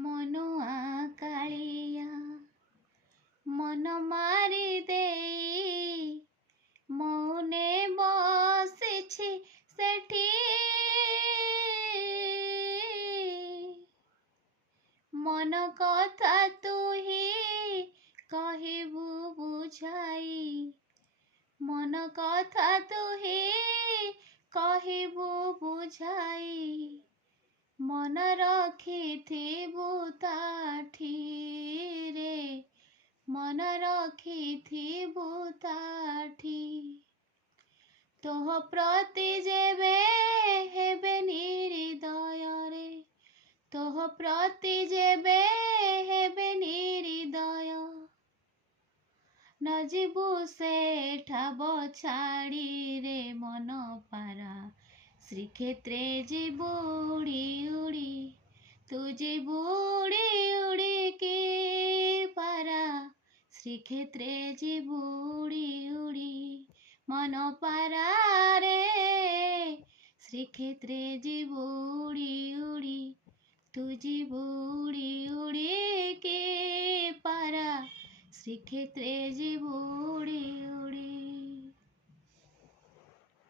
ମନୁଆ କାଳିଆ ମନ ମାରି ଦେଇ ମୌନେ ବସିଛି ସେଠି। ମନ କଥା ତୁ ହିଁ କହିବୁ ବୁଝାଇ, ମନ କଥା ତୁ ହିଁ କହିବୁ ବୁଝାଇ। ମନ ରଖିଥିବୁ ତାଠିରେ, ମନ ରଖିଥିବୁ ତାଠି। ତୋହ ପ୍ରତି ଯେବେ ହେବେ ନିରିଦୟରେ, ତୋହ ପ୍ରତି ଯେବେ ହେବେ ନିରିଦୟ। ନ ଯିବୁ ସେଠାବ ଛାଡ଼ିରେ ମନ ପାରା, ଶ୍ରୀକ୍ଷେତ୍ରେ ଯିବୁ ଉଡ଼ି ଉଡ଼ି, ତୁ ଯିବୁ ଉଡ଼ି ଉଡ଼ିକି ପାରା। ଶ୍ରୀକ୍ଷେତ୍ରେ ଯିବୁ ଉଡ଼ି ଉଡ଼ି ମନ ପାରାରେ, ଶ୍ରୀକ୍ଷେତ୍ରେ ଯିବୁ ଉଡ଼ି ଉଡ଼ି, ତୁ ଯିବୁ ଉଡ଼ି ଉଡ଼ିକି ପାରା। ଶ୍ରୀକ୍ଷେତ୍ରେ ଯିବୁ ଉଡ଼ି ଉଡ଼ି।